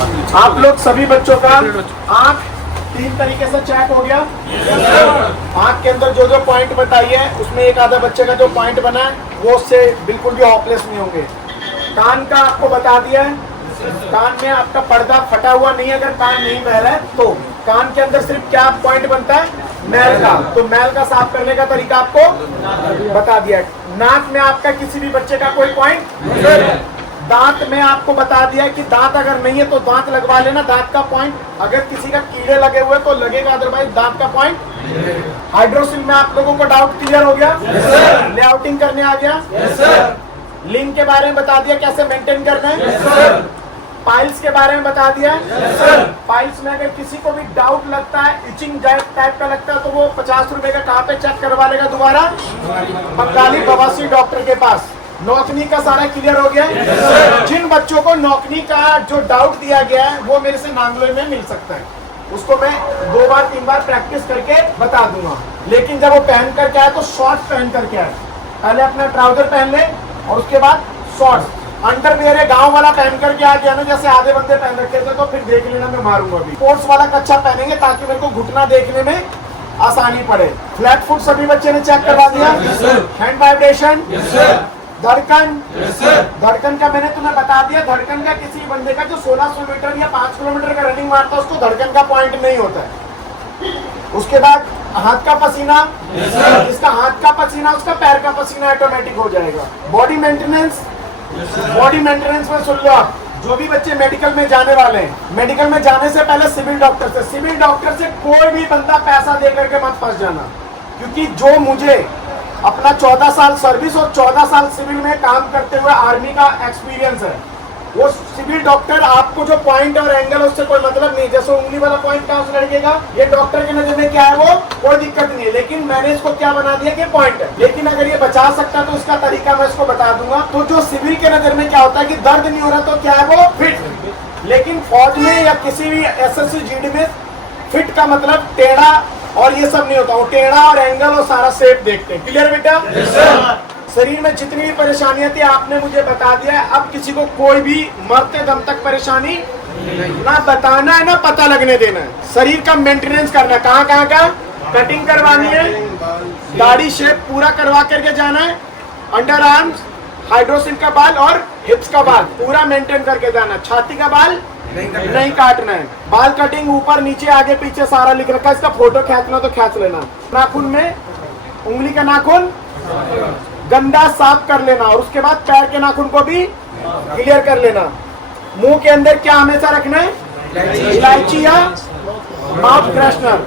आप लोग सभी बच्चों का आंख 3 तरीके से चेक हो गया। आंख के अंदर जो जो पॉइंट बताइए उसमें एक आधा बच्चे का जो पॉइंट बना है वो उससे बिल्कुल भी ऑपलेस नहीं होंगे। कान का आपको बता दिया है, कान में आपका पर्दा फटा हुआ नहीं है, अगर कान नहीं बह रहा है तो कान के अंदर सिर्फ क्या पॉइंट बनता है, मैल का, तो मैल का साफ करने का तरीका आपको बता दिया। नाक में आपका किसी भी बच्चे का कोई पॉइंट, दांत में आपको बता दिया कि दांत अगर नहीं है तो दांत लगवा लेना, दांत का पॉइंट, अगर किसी का कीड़े लगे हुए तो लगेगा, अदरवाइज दांत का पॉइंट। हाइड्रोसिल में आप लोगों को डाउट क्लियर हो गया, लेआउटिंग करने आ गया, लिंक के बारे में बता दिया कैसे मेंटेन करना है, पाइल्स के बारे में बता दिया। पाइल्स में अगर किसी को भी डाउट लगता है, इचिंग टाइप का लगता है तो वो 50 रुपए का कहाँ पे चेक करवा लेगा दोबारा, बंगाली बवासीर डॉक्टर के पास। नौकनी का सारा क्लियर हो गया। जिन बच्चों को नौकनी का जो डाउट दिया गया है वो मेरे से नांगलोई में मिल सकता है, उसको मैं 2 बार 3 बार प्रैक्टिस करके बता दूंगा। लेकिन जब वो पहन कर के आए तो शॉर्ट्स पहन करके आए, पहले अपना ट्राउजर पहन ले और उसके बाद शॉर्ट्स। अंडरवियर है गांव वाला पहन करके आ गया ना, जैसे आधे बंदे पहन रखे थे, तो फिर देख लेना मैं मारूंगा अभी। स्पोर्ट्स वाला कच्चा पहनेंगे ताकि मेरे को घुटना देखने में आसानी पड़े। फ्लैट फुट सभी बच्चे ने चेक करवा दिया। हैंड वाइब्रेशन, धड़कन, धड़कन का मैंने तुम्हें बता दिया। धड़कन का किसी बंदे का जो 1600 मीटर या 5 किलोमीटर का रनिंग मारता है उसको धड़कन का पॉइंट नहीं होता है। उसके बाद हाथ का पसीना, जिसका हाथ का पसीना उसका पैर का पसीना ऑटोमेटिक हो जाएगा। बॉडी मेंटेनेंस, बॉडी मेंटेनेंस में सुन लो आप, जो भी बच्चे मेडिकल में जाने वाले हैं, मेडिकल में जाने से पहले सिविल डॉक्टर से कोई भी बंदा पैसा दे करके मत फंस जाना, क्योंकि जो मुझे अपना 14 साल सर्विस और 14 साल सिविल में काम करते हुए आर्मी का एक्सपीरियंस है, वो सिविल डॉक्टर आपको जो पॉइंट और एंगल उससे कोई मतलब नहीं। जैसे उंगली वाला पॉइंट का उस लड़के का, ये डॉक्टर के नजर में क्या है वो कोई दिक्कत नहीं है, लेकिन मैंने इसको क्या बना दिया कि पॉइंट है। लेकिन अगर ये बचा सकता तो उसका तरीका मैं इसको बता दूंगा। तो जो सिविल के नजर में क्या होता है कि दर्द नहीं हो रहा तो क्या है वो फिट, लेकिन फौज में या किसी भी SSC GD में फिट का मतलब टेढ़ा और ये सब नहीं होता, वो टेढ़ा और एंगल और सारा शेप देखते हैं। क्लियर बेटा? शरीर में जितनी भी परेशानियां थी आपने मुझे बता दिया है। अब किसी को कोई भी मरते दम तक परेशानी ना बताना है ना पता लगने देना है। शरीर का मेंटेनेंस करना है। कहाँ कहाँ का कटिंग करवानी है, दाढ़ी शेप पूरा करवा करके जाना है, अंडर आर्म्स, हाइड्रोसिल का बाल और हिप्स का बाल पूरा मेंटेन करके जाना है। छाती का बाल नहीं काटना है। बाल कटिंग ऊपर नीचे आगे पीछे सारा लिख रखा है, इसका फोटो खींचना तो खींच लेना। नाखून में उंगली का नाखून गंदा साफ कर लेना और उसके बाद पैर के नाखून को भी क्लियर कर लेना। मुंह के अंदर क्या हमेशा रखना है, इलायची या माउथ फ्रेशनर।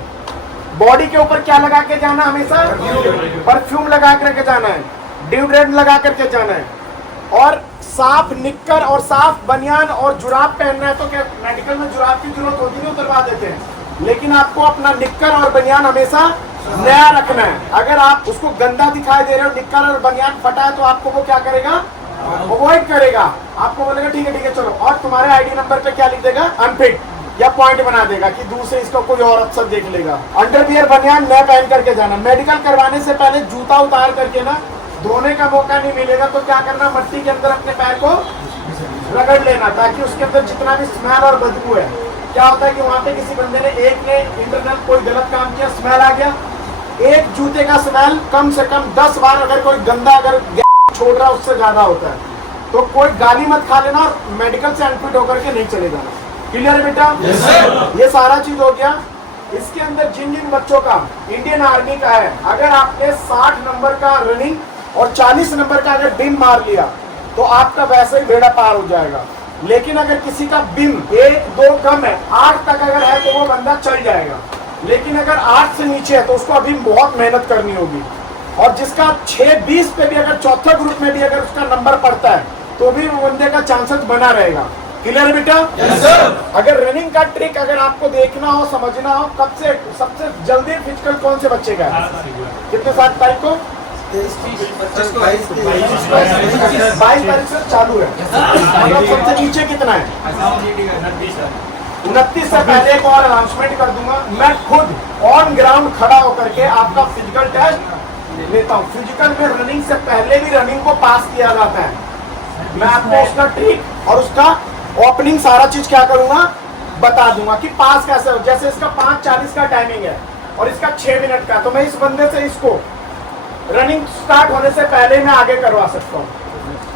बॉडी के ऊपर क्या लगा के जाना, हमेशा परफ्यूम लगा करके जाना है, डिओड्रेंट लगा करके जाना है, और साफ निक्कर और साफ बनियान और जुराब पहनना है। तो क्या मेडिकल में जुराब की जरूरत होती है, उतरवा देते हैं, लेकिन आपको अपना निक्कर और बनियान हमेशा नया रखना है। अगर आप उसको गंदा दिखाई दे रहे हो, निक्कर और बनियान फटा है, तो आपको वो क्या करेगा, अवॉइड करेगा, आपको बोलेगा ठीक है चलो, और तुम्हारे ID नंबर पे क्या लिख देगा, अनफिट या पॉइंट बना देगा कि दूसरे इसको कोई और अफसर देख लेगा। अंडरवियर बनियान नया पहन करके जाना। मेडिकल करवाने से पहले जूता उतार करके ना, धोने का मौका नहीं मिलेगा तो क्या करना, मट्टी के अंदर अपने पैर को रगड़ लेना, ताकि उसके अंदर जितना भी स्मेल और बदबू है, क्या होता है कि वहाँ पे किसी बंदे ने एक ने इंटरनल कोई गलत काम किया, स्मेल आ गया। एक जूते का स्मेल कम से कम 10 बार अगर कोई गंदा अगर छोड़ रहा है उससे ज्यादा होता है। तो कोई गाली मत खा लेना और मेडिकल से अनफिट होकर के नहीं चले जाना। क्लियर है बेटा? ये सारा चीज हो गया। इसके अंदर जिन जिन बच्चों का इंडियन आर्मी का है, अगर आपने 60 नंबर का रनिंग और 40 नंबर का अगर बिम मार लिया तो आपका वैसे ही बेड़ा पार हो जाएगा। लेकिन अगर किसी का बिम 1-2 कम है, 8 तक अगर है तो वो बंदा चल जाएगा, लेकिन अगर 8 से नीचे है तो उसको अभी बहुत मेहनत करनी होगी। और जिसका 6-20 पे भी अगर चौथा ग्रुप में भी अगर उसका नंबर पड़ता है तो भी वो बंदे का चांसेस बना रहेगा। क्लियर है बेटा? अगर रनिंग का ट्रिक अगर आपको देखना हो, समझना हो, कब से सबसे जल्दी फिजिकल कौन से बच्चे का है, कितने 7 तारीख को 22 तारीख से चालू है, मतलब सबसे नीचे कितना है, 29 से पहले एक और अनाउंसमेंट कर दूंगा। मैं खुद ऑन ग्राउंड खड़ा होकर के आपका फिजिकल टेस्ट लेता हूँ। फिजिकल में रनिंग से पहले भी रनिंग को पास किया जाता है। मैं आपको उसका ट्रिक और उसका ओपनिंग सारा चीज क्या करूंगा, बता दूंगा कि पास कैसे हो। जैसे इसका 5:40 का टाइमिंग है और इसका 6 मिनट का, तो मैं इस बंदे से इसको रनिंग स्टार्ट होने से पहले मैं आगे करवा सकता हूँ।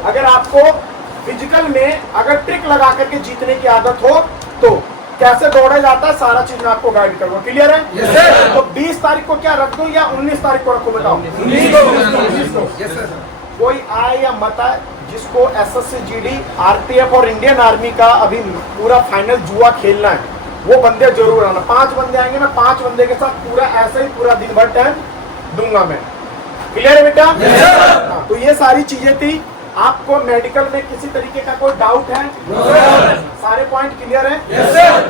अगर आपको फिजिकल में अगर ट्रिक लगा करके जीतने की आदत हो तो कैसे दौड़ा जाता है सारा चीज मैं आपको गाइड करूंगा। क्लियर है? Yes, sir. तो 20 तारीख को क्या रख दूं या 19 तारीख को रखूं, बताओ। 19 को। Yes, sir. कोई आए या मत आए, जिसको SSC GD RPF और इंडियन आर्मी का अभी पूरा फाइनल जुआ खेलना है, वो बंदे जरूर आना। 5 बंदे आएंगे, मैं 5 बंदे के साथ पूरा ऐसे ही पूरा दिन भर टाइम दूंगा मैं। क्लियर है बेटा? Yes, sir. हाँ, तो ये सारी चीजें थी। आपको मेडिकल में किसी तरीके का कोई डाउट है? No, sir. सारे पॉइंट क्लियर है? Yes, sir.